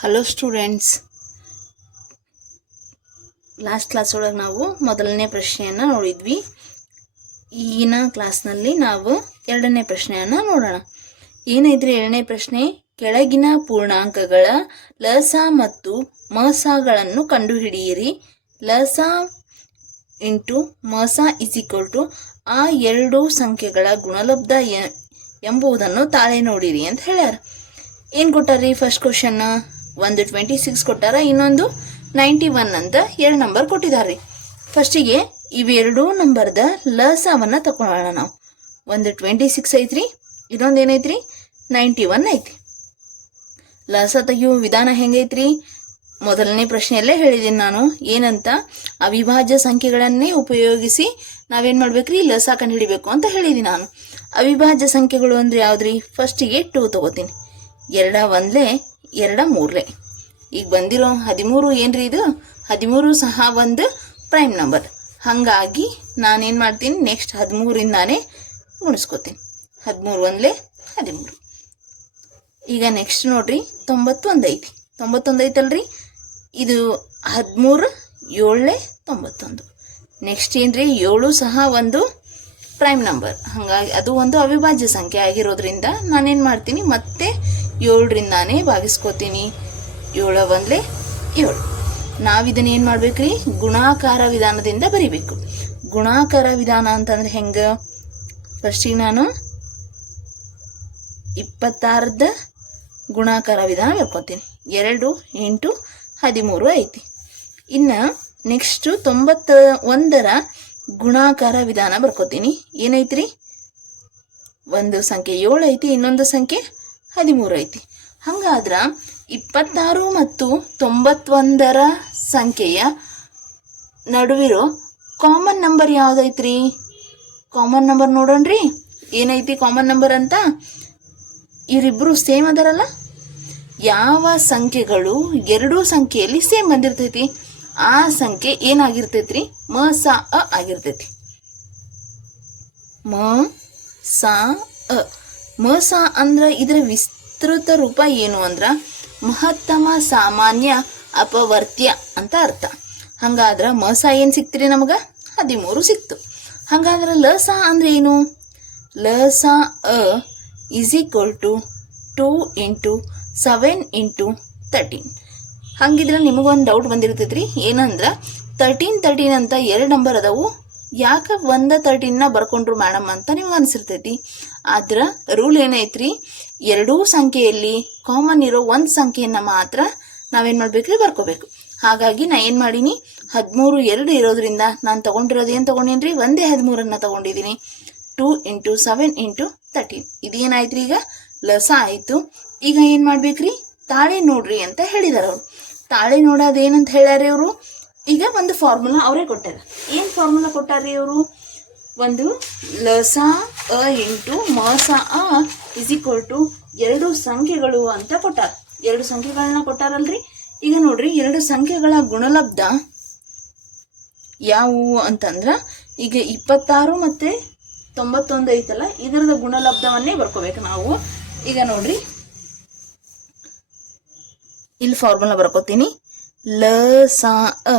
Hello students, last class ಒಳಗೆ ನಾವು ಮೊದಲನೇ ಪ್ರಶ್ನೆಯನ್ನು ನೋಡಿದ್ವಿ. ಈಗಿನ ಕ್ಲಾಸ್ನಲ್ಲಿ ನಾವು ಎರಡನೇ ಪ್ರಶ್ನೆಯನ್ನು ನೋಡೋಣ. ಏನೈತ್ರಿ ಎರಡನೇ ಪ್ರಶ್ನೆ? ಕೆಳಗಿನ ಪೂರ್ಣಾಂಕಗಳ ಲಸ ಮತ್ತು ಮಸಗಳನ್ನು ಕಂಡುಹಿಡಿಯಿರಿ. ಲಸ ಇಂಟು ಮಸ ಇಸ್ ಈಕ್ವಲ್ ಟು ಆ ಎರಡು ಸಂಖ್ಯೆಗಳ ಗುಣಲಬ್ಧ ಎಂಬುದನ್ನು ತಾಳೆ ನೋಡಿರಿ ಅಂತ ಹೇಳ್ಯಾರ. ಏನು ಕೊಟ್ಟಾರ್ರಿ? ಫಸ್ಟ್ ಕ್ವಶನ್ ಒಂದು 26 ಕೊಟ್ಟಾರ, ಇನ್ನೊಂದು 91 ಅಂತ ಎರಡು ನಂಬರ್ ಕೊಟ್ಟಿದ್ದಾರೆ. ಫಸ್ಟಿಗೆ ಇವೆರಡೂ ನಂಬರ್ದ ಲಸವನ್ನು ತಗೊಳ್ಳೋಣ. ನಾವು ಒಂದು 26 ಐತ್ರಿ, ಇನ್ನೊಂದು ಏನೈತ್ರಿ 91 ಐತಿ. ಲಸ ತೆಗೆಯುವ ವಿಧಾನ ಹೆಂಗೈತ್ರಿ? ಮೊದಲನೇ ಪ್ರಶ್ನೆಯಲ್ಲೇ ಹೇಳಿದ್ದೀನಿ ನಾನು. ಏನಂತ? ಅವಿಭಾಜ್ಯ ಸಂಖ್ಯೆಗಳನ್ನೇ ಉಪಯೋಗಿಸಿ ನಾವೇನು ಮಾಡ್ಬೇಕ್ರಿ? ಲಸ ಕಂಡು ಹಿಡಿಬೇಕು ಅಂತ ಹೇಳಿದ್ದೀನಿ ನಾನು. ಅವಿಭಾಜ್ಯ ಸಂಖ್ಯೆಗಳು ಅಂದ್ರೆ ಯಾವ್ದ್ರಿ? ಫಸ್ಟಿಗೆ 2 ತಗೋತೀನಿ. 2 1 2 3. ಈಗ ಬಂದಿರೋ 13 ಏನ್ರಿ? ಇದು 13 ಸಹ ಒಂದು ಪ್ರೈಮ್ ನಂಬರ್. ಹಾಗಾಗಿ ನಾನೇನು ಮಾಡ್ತೀನಿ? ನೆಕ್ಸ್ಟ್ 13ಇಂದಾನೇ ಗುಣಿಸ್ಕೋತೀನಿ. 13 1 13. ಈಗ ನೆಕ್ಸ್ಟ್ ನೋಡ್ರಿ 91 ಐತಿ. 91 ಐತಲ್ರಿ, ಇದು 13 7 91. ನೆಕ್ಸ್ಟ್ ಏನ್ರಿ? 7 ಸಹ ಒಂದು ಪ್ರೈಮ್ ನಂಬರ್. ಹಾಗಾಗಿ ಅದು ಒಂದು ಅವಿಭಾಜ್ಯ ಸಂಖ್ಯೆ ಆಗಿರೋದ್ರಿಂದ ನಾನೇನು ಮಾಡ್ತೀನಿ? ಮತ್ತೆ 7ರಿಂದಾನೇ ಭಾಗಿಸ್ಕೋತೀನಿ. 7 1 7. ನಾವಿದನ್ನ ಏನು ಮಾಡ್ಬೇಕ್ರಿ? ಗುಣಾಕಾರ ವಿಧಾನದಿಂದ ಬರಿಬೇಕು. ಗುಣಾಕಾರ ವಿಧಾನ ಅಂತಂದ್ರೆ ಹೆಂಗ? ಫಸ್ಟಿಗೆ ನಾನು 26ದ ಗುಣಾಕಾರ ವಿಧಾನ ಬರ್ಕೊತೀನಿ. 2 × 13 ಐತಿ. ಇನ್ನು ನೆಕ್ಸ್ಟ್ 91ರ ಗುಣಾಕಾರ ವಿಧಾನ ಬರ್ಕೋತೀನಿ. ಏನೈತ್ರಿ? ಒಂದು ಸಂಖ್ಯೆ 7 ಐತಿ, ಇನ್ನೊಂದು ಸಂಖ್ಯೆ 13 ಐತಿ. ಹಂಗಾದ್ರ 26 ಮತ್ತು 91ರ ಸಂಖ್ಯೆಯ ನಡುವಿರೋ ಕಾಮನ್ ನಂಬರ್ ಯಾವ್ದೈತ್ರಿ? ಕಾಮನ್ ನಂಬರ್ ನೋಡೋಣ್ರಿ. ಏನೈತಿ ಕಾಮನ್ ನಂಬರ್ ಅಂತ? ಇವರಿಬ್ರು ಸೇಮ್ ಅದರಲ್ಲ. ಯಾವ ಸಂಖ್ಯೆಗಳು ಎರಡೂ ಸಂಖ್ಯೆಯಲ್ಲಿ ಸೇಮ್ ಬಂದಿರ್ತೈತಿ ಆ ಸಂಖ್ಯೆ ಏನಾಗಿರ್ತೈತ್ರಿ? ಮ ಸ ಅ ಆಗಿರ್ತೈತಿ. ಮ ಸ ಅ. ಮ ಸ ಅಂದ್ರ ಇದರ ವಿಸ್ತೃತ ರೂಪ ಏನು ಅಂದ್ರ ಮಹತ್ತಮ ಸಾಮಾನ್ಯ ಅಪವರ್ತ್ಯ ಅಂತ ಅರ್ಥ. ಹಂಗಾದ್ರ ಮ ಸ ಏನ್ ಸಿಕ್ತಿರಿ ನಮಗ? 13 ಸಿಕ್ತು. ಹಂಗಾದ್ರ ಲ ಸ ಅಂದ್ರೆ ಏನು? ಲ ಸ ಅ ಇಸ್ ಈಕ್ವಲ್ ಟು 2 × 7 × 13. ಹಂಗಿದ್ರೆ ನಿಮಗೊಂದು ಡೌಟ್ ಬಂದಿರ್ತೈತ್ರಿ. ಏನಂದ್ರ 13 13 ಅಂತ ಎರಡು ನಂಬರ್ ಅದಾವು, ಯಾಕೆ 13ನ ಬರ್ಕೊಂಡ್ರು ಮೇಡಮ್ ಅಂತ ನಿಮ್ಗೆ ಅನ್ಸಿರ್ತೈತಿ. ಆದ್ರ ರೂಲ್ ಏನೈತ್ರಿ? ಎರಡೂ ಸಂಖ್ಯೆಯಲ್ಲಿ ಕಾಮನ್ ಇರೋ ಒಂದು ಸಂಖ್ಯೆಯನ್ನ ಮಾತ್ರ ನಾವೇನ್ ಮಾಡ್ಬೇಕ್ರಿ? ಬರ್ಕೋಬೇಕು. ಹಾಗಾಗಿ ನಾ ಏನ್ ಮಾಡೀನಿ? 13 2 ಇರೋದ್ರಿಂದ ನಾನು ತಗೊಂಡಿರೋದು ಏನ್ ತಗೊಂಡೇನ್ರಿ? ಒಂದೇ 13ಅನ್ನ ತಗೊಂಡಿದ್ದೀನಿ. 2 × 7 × 13. ಇದೇನಾಯ್ತ್ರಿ? ಈಗ ಲಸ ಆಯ್ತು. ಈಗ ಏನ್ ಮಾಡ್ಬೇಕ್ರಿ? ತಾಳೆ ನೋಡ್ರಿ ಅಂತ ಹೇಳಿದಾರ ಅವ್ರು. ತಾಳೆ ನೋಡೋದೇನಂತ ಹೇಳ್ಯಾರ ಇವರು? ಈಗ ಒಂದು ಫಾರ್ಮುಲಾ ಅವರೇ ಕೊಟ್ಟಾರ. ಏನ್ ಫಾರ್ಮುಲಾ ಕೊಟ್ಟಾರ್ರಿ ಅವರು? ಒಂದು ಲಸ ಅ ಇಂಟು ಮಸ ಅ ಇಸ್ ಈಕ್ವಲ್ ಟು ಎರಡು ಸಂಖ್ಯೆಗಳು ಅಂತ ಕೊಟ್ಟಾರ. ಎರಡು ಸಂಖ್ಯೆಗಳನ್ನ ಕೊಟ್ಟಾರಲ್ರಿ. ಈಗ ನೋಡ್ರಿ, ಎರಡು ಸಂಖ್ಯೆಗಳ ಗುಣಲಬ್ಧ ಯಾವುವು ಅಂತಂದ್ರ ಈಗ 26 ಮತ್ತೆ 91 ಐತಲ್ಲ, ಇದರದ ಗುಣಲಬ್ಧವನ್ನೇ ಬರ್ಕೋಬೇಕು ನಾವು. ಈಗ ನೋಡ್ರಿ, ಇಲ್ಲಿ ಫಾರ್ಮುಲಾ ಬರ್ಕೋತೀನಿ. ಲ ಸ ಅ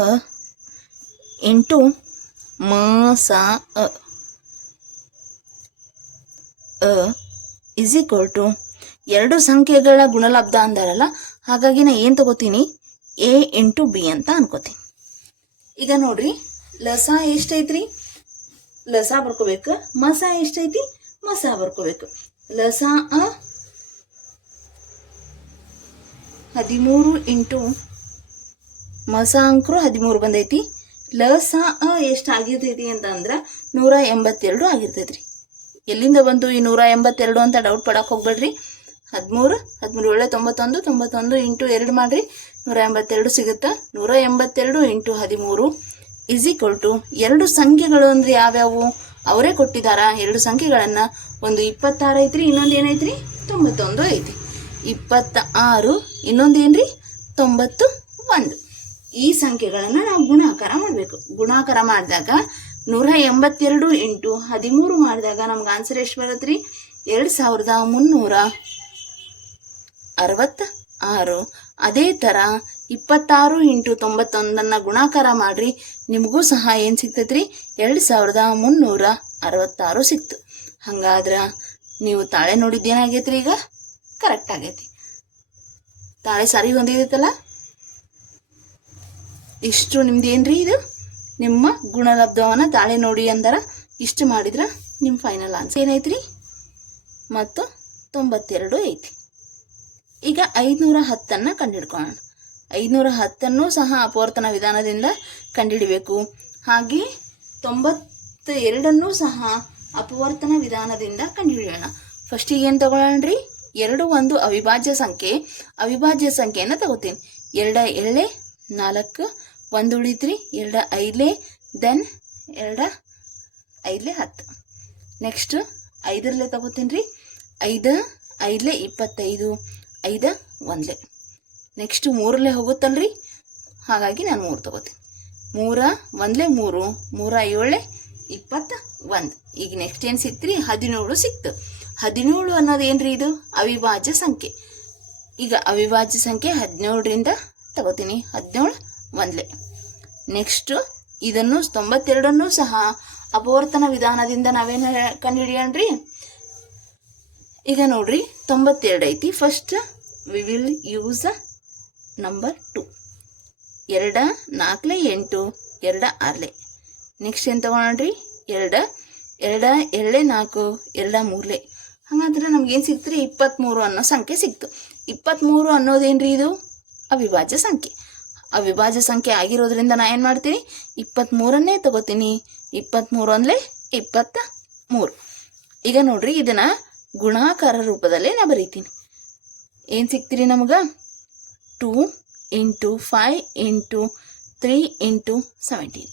ಇಂಟು ಮ ಸ ಅ ಇಸ್ ಈಕ್ವಲ್ ಟು ಎರಡು ಸಂಖ್ಯೆಗಳ ಗುಣಲಬ್ಧ ಅಂದಾರಲ್ಲ, ಹಾಗಾಗಿ ನಾ ಏನ್ ತಗೋತೀನಿ? ಎ ಇಂಟು ಬಿ ಅಂತ ಅನ್ಕೋತೀನಿ. ಈಗ ನೋಡ್ರಿ, ಲಸ ಎಷ್ಟೈತ್ರಿ? ಲಸ ಬರ್ಕೋಬೇಕು. ಮಸ ಎಷ್ಟೈತಿ? ಮಸ ಬರ್ಕೋಬೇಕು. ಲಸ ಅ 13 ಇಂಟು ಮಸ ಅಂಕರು 13 ಬಂದೈತಿ. ಲಸ ಅ ಎಷ್ಟು ಆಗಿರ್ತೈತಿ ಅಂತ ಅಂದ್ರ 182 ಆಗಿರ್ತೈತ್ರಿ. ಎಲ್ಲಿಂದ ಬಂತು ಈ 182 ಅಂತ ಡೌಟ್ ಪಡಕ್ ಹೋಗ್ಬೇಡ್ರಿ. 13 13 91 91 ಇಂಟು 2 ಮಾಡ್ರಿ, 182 ಸಿಗುತ್ತಾ. 182 ಇಂಟು 13 ಇಸ್ ಈಕ್ವಲ್ ಟು ಎರಡು ಸಂಖ್ಯೆಗಳು ಅಂದ್ರೆ ಯಾವ್ಯಾವು ಅವರೇ ಕೊಟ್ಟಿದಾರ. ಎರಡು ಸಂಖ್ಯೆಗಳನ್ನ, ಒಂದು 26 ಐತ್ರಿ, ಇನ್ನೊಂದು ಏನೈತ್ರಿ 91 ಐತಿ. 26 ಇನ್ನೊಂದೇನ್ರಿ 91. ಈ ಸಂಖ್ಯೆಗಳನ್ನ ನಾವು ಗುಣಾಕಾರ ಮಾಡಬೇಕು. ಗುಣಾಕಾರ ಮಾಡಿದಾಗ 182 ಇಂಟು 13 ಮಾಡಿದಾಗ ನಮ್ಗೆ ಆನ್ಸರ್ ಎಷ್ಟು ಬರತ್ರಿ? 2360 6. ಅದೇ ಥರ 26 ಇಂಟು 91 ಗುಣಾಕಾರ ಮಾಡಿರಿ, ನಿಮಗೂ ಸಹ ಏನು ಸಿಗ್ತೈತ್ರಿ 2366 ಸಿಕ್ತು. ಹಂಗಾದ್ರೆ ನೀವು ತಾಳೆ ನೋಡಿದ್ದೇನಾಗೈತ್ರಿ, ಈಗ ಕರೆಕ್ಟ್ ಆಗೈತಿ. ತಾಳೆ ಸರಿ ಹೊಂದಿದೈತಲ್ಲ. ಇಷ್ಟು ನಿಮ್ದೇನ್ರಿ, ಇದು ನಿಮ್ಮ ಗುಣಲಬ್ಧವನ್ನ ತಾಳೆ ನೋಡಿ ಅಂದರ ಇಷ್ಟು ಮಾಡಿದ್ರೆ ನಿಮ್ಮ ಫೈನಲ್ ಆನ್ಸರ್ ಏನೈತ್ರಿ ಮತ್ತು 92 ಐತಿ. ಈಗ 510 ಕಂಡುಹಿಡ್ಕೊಳ್ಳೋಣ. 510 ಸಹ ಅಪವರ್ತನ ವಿಧಾನದಿಂದ ಕಂಡುಹಿಡಬೇಕು. ಹಾಗೆ 92 ಸಹ ಅಪವರ್ತನ ವಿಧಾನದಿಂದ ಕಂಡುಹಿಡಿಯೋಣ. ಫಸ್ಟಿಗೆ ಏನು ತಗೊಳ್ಳೋಣ್ರಿ, 2 ಒಂದು ಅವಿಭಾಜ್ಯ ಸಂಖ್ಯೆ. ಅವಿಭಾಜ್ಯ ಸಂಖ್ಯೆಯನ್ನು ತಗೋತೀನಿ. 2 ಎಳ್ಳೆ 4, 1 ಉಳಿತ್ರಿ, 2 5 ದೆನ್ 2 5 10. ನೆಕ್ಸ್ಟ್ 5 ತಗೋತೀನಿ ರೀ. 5 5 25, 5 1. ನೆಕ್ಸ್ಟ್ 3 ಹೋಗುತ್ತಲ್ರಿ, ಹಾಗಾಗಿ ನಾನು 3 ತಗೋತೀನಿ. 3 1 3, 3 7 21. ಈಗ ನೆಕ್ಸ್ಟ್ ಏನು ಸಿಕ್ತ್ರಿ, 17 ಸಿಕ್ತು. 17 ಅನ್ನೋದು ಏನ್ರಿ, ಇದು ಅವಿಭಾಜ್ಯ ಸಂಖ್ಯೆ. ಈಗ ಅವಿಭಾಜ್ಯ ಸಂಖ್ಯೆ 17ರಿಂದ ತಗೋತೀನಿ. 17 1. ನೆಕ್ಸ್ಟ್ ಇದನ್ನು 92 ಸಹ ಅಪವರ್ತನ ವಿಧಾನದಿಂದ ನಾವೇನು ಕಂಡುಹಿಡಿಯೋಣ್ರಿ. ಈಗ ನೋಡ್ರಿ 92 ಐತಿ. First we will use number 2. 2 4 8, 2 6. Next ಏನು ತಗೊಳ್ರಿ, 2 2 7 4, 2 3. ಹಾಗಾದ್ರೆ ನಮ್ಗೇನು ಸಿಕ್ತು ರೀ, 23 ಅನ್ನೋ ಸಂಖ್ಯೆ ಸಿಕ್ತು. 23 ಅನ್ನೋದೇನ್ರಿ, ಇದು ಅವಿಭಾಜ್ಯ ಸಂಖ್ಯೆ. ಅವಿಭಾಜ್ಯ ಸಂಖ್ಯೆ ಆಗಿರೋದ್ರಿಂದ ನಾ ಏನು ಮಾಡ್ತೀನಿ, 23ನ್ನೇ ತಗೋತೀನಿ. 23 1 23. ಈಗ ನೋಡ್ರಿ, ಇದನ್ನ ಗುಣಾಕಾರ ರೂಪದಲ್ಲೇ ನಾ ಬರೀತೀನಿ. ಏನು ಸಿಕ್ತಿರಿ ನಮಗೆ, 2 ಇಂಟು 5 ಇಂಟು 3 ಇಂಟು 17.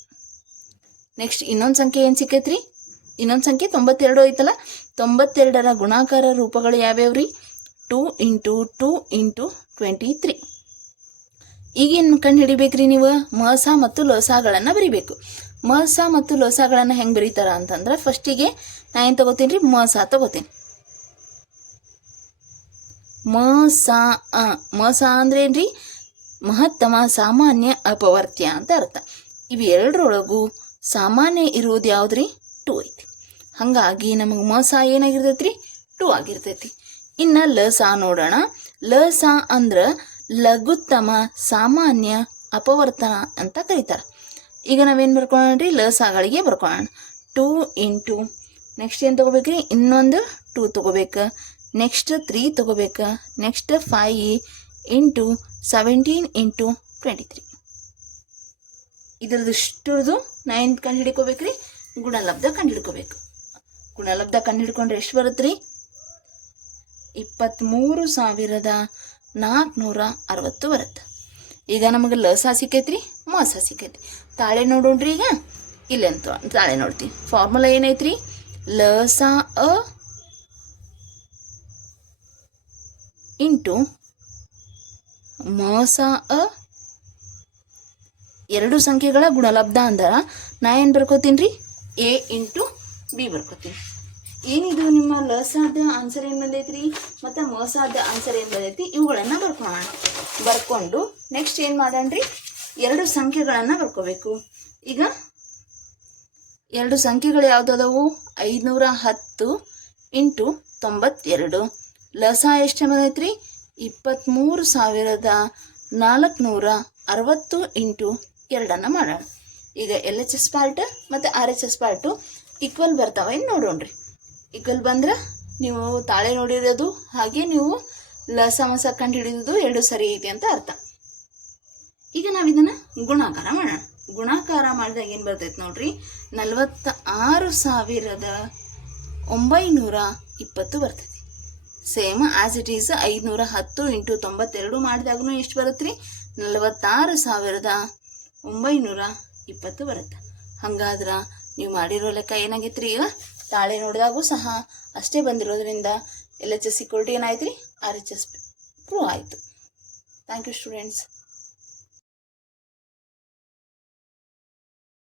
ನೆಕ್ಸ್ಟ್ ಇನ್ನೊಂದು ಸಂಖ್ಯೆ ಏನು ಸಿಕ್ಕೈತ್ರಿ, ಇನ್ನೊಂದು ಸಂಖ್ಯೆ 92 ಐತಲ್ಲ. 92ರ ಗುಣಾಕಾರ ರೂಪಗಳು ಯಾವ್ಯಾವ್ರಿ, 2 ಇಂಟು 2 ಇಂಟು 23. ಈಗೇನು ಕಂಡು ಹಿಡಿಬೇಕ್ರಿ ನೀವು, ಮಸ ಮತ್ತು ಲೋಸಗಳನ್ನು ಬರಿಬೇಕು. ಮಸ ಮತ್ತು ಲೋಸಗಳನ್ನು ಹೆಂಗೆ ಬರೀತಾರ ಅಂತಂದ್ರೆ, ಫಸ್ಟಿಗೆ ನಾ ಏನು ತಗೋತೀನಿ ರೀ, ಮಸ ತಗೋತೀನಿ. ಮಸ ಅಂದ್ರೆ ಏನ್ರಿ, ಮಹತ್ತಮ ಸಾಮಾನ್ಯ ಅಪವರ್ತ್ಯ ಅಂತ ಅರ್ಥ. ಇವೆರಡರೊಳಗೂ ಸಾಮಾನ್ಯ ಇರುವುದು ಯಾವ್ದ್ರಿ, 2 ಐತಿ. ಹಾಗಾಗಿ ನಮಗೆ ಮಸ ಏನಾಗಿರ್ತೈತ್ರಿ, 2 ಆಗಿರ್ತೈತಿ. ಇನ್ನು ಲಸ ನೋಡೋಣ. ಲಸ ಅಂದ್ರೆ ಲಘುತ್ತಮ ಸಾಮಾನ್ಯ ಅಪವರ್ತನ ಅಂತ ಕರೀತಾರೆ. ಈಗ ನಾವೇನು ಬರ್ಕೊಳ್ಳೋಣ್ರಿ, ಲಸಗಳಿಗೆ ಬರ್ಕೊಳ್ಳೋಣ. 2 ಇಂಟು ನೆಕ್ಸ್ಟ್ ಏನು ತಗೋಬೇಕ್ರಿ, ಇನ್ನೊಂದು 2 ತಗೋಬೇಕು. ನೆಕ್ಸ್ಟ್ 3 ತಗೋಬೇಕು. Next 5 into 17 into 23. ಇದ್ರದಿಷ್ಟುದು ನಾ ಏನು ಕಂಡು ಹಿಡ್ಕೋಬೇಕ್ರಿ, ಗುಣಲಬ್ಧ ಕಂಡು ಹಿಡ್ಕೋಬೇಕು. ಗುಣಲಬ್ಧ ಕಂಡು ಹಿಡ್ಕೊಂಡ್ರೆ ಎಷ್ಟು ಬರುತ್ತೆ ರೀ, 23,460 ಬರುತ್ತೆ. ಈಗ ನಮಗೆ ಲಸ ಸಿಕ್ಕೈತ್ರಿ, ಮಸ ಸಿಕ್ಕೈತಿ. ತಾಳೆ ನೋಡೋಣ್ರಿ. ಈಗ ಇಲ್ಲೆಂತ ತಾಳೆ ನೋಡ್ತೀವಿ. ಫಾರ್ಮುಲಾ ಏನೈತ್ರಿ, ಲಸ ಅ ಇಂಟು ಮಸ ಅ. ಎರಡು ಸಂಖ್ಯೆಗಳ ಗುಣಲಬ್ಧ ಅಂದ್ರ ನಾ ಏನು ಬರ್ಕೋತೀನಿ ರೀ, ಎ ಇಂಟು ಬಿ ಬರ್ಕೋತೀನಿ. ಏನಿದು ನಿಮ್ಮ ಲಸಾದ ಆನ್ಸರ್ ಏನು ಬಂದೈತ್ರಿ ಮತ್ತು ಮಸಾದ ಆನ್ಸರ್ ಏನು ಬಂದೈತಿ, ಇವುಗಳನ್ನು ಬರ್ಕೊಳ್ಳೋಣ. ಬರ್ಕೊಂಡು ನೆಕ್ಸ್ಟ್ ಏನು ಮಾಡೋಣ್ರಿ, 2 ಸಂಖ್ಯೆಗಳನ್ನು ಬರ್ಕೋಬೇಕು. ಈಗ 2 ಸಂಖ್ಯೆಗಳು ಯಾವುದವು, 510 ಇಂಟು 92. ಲಸ ಎಷ್ಟು ಬಂದೈತ್ರಿ, 23,460 ಇಂಟು 2 ಮಾಡೋಣ. ಈಗ LHS ಪಾರ್ಟ್ ಮತ್ತು RHS ಪಾರ್ಟು ಈಕ್ವಲ್ ಬರ್ತಾವ ಏನು ನೋಡೋಣ್ರಿ. ಈಕ್ವಲ್ ಬಂದ್ರೆ ನೀವು ತಾಳೆ ನೋಡಿರೋದು ಹಾಗೆ ನೀವು ಲಸ ಮಸ ಕಂಡು ಹಿಡಿದು 2 ಸರಿ ಐತಿ ಅಂತ ಅರ್ಥ. ಈಗ ನಾವು ಇದನ್ನು ಗುಣಾಕಾರ ಮಾಡೋಣ. ಗುಣಾಕಾರ ಮಾಡಿದಾಗ ಏನು ಬರ್ತೈತೆ ನೋಡ್ರಿ, 46,920 ಬರ್ತೈತಿ. Same as it is 510 into 92 ಮಾಡಿದಾಗೂ ಎಷ್ಟು ಬರುತ್ತೆ ರೀ, 46,920 ಬರುತ್ತೆ. ಹಂಗಾದ್ರೆ ನೀವು ಮಾಡಿರೋ ಲೆಕ್ಕ ಏನಾಗೈತೆ ರೀ, ಈಗ ತಾಳೆ ನೋಡಿದಾಗೂ ಸಹ ಅಷ್ಟೇ ಬಂದಿರೋದ್ರಿಂದ LHS ಈಕ್ವಲ್ ಟು ಏನಾಯ್ತು ರೀ, RHS ಪ್ರೂವ್ ಆಯಿತು. Thank you students.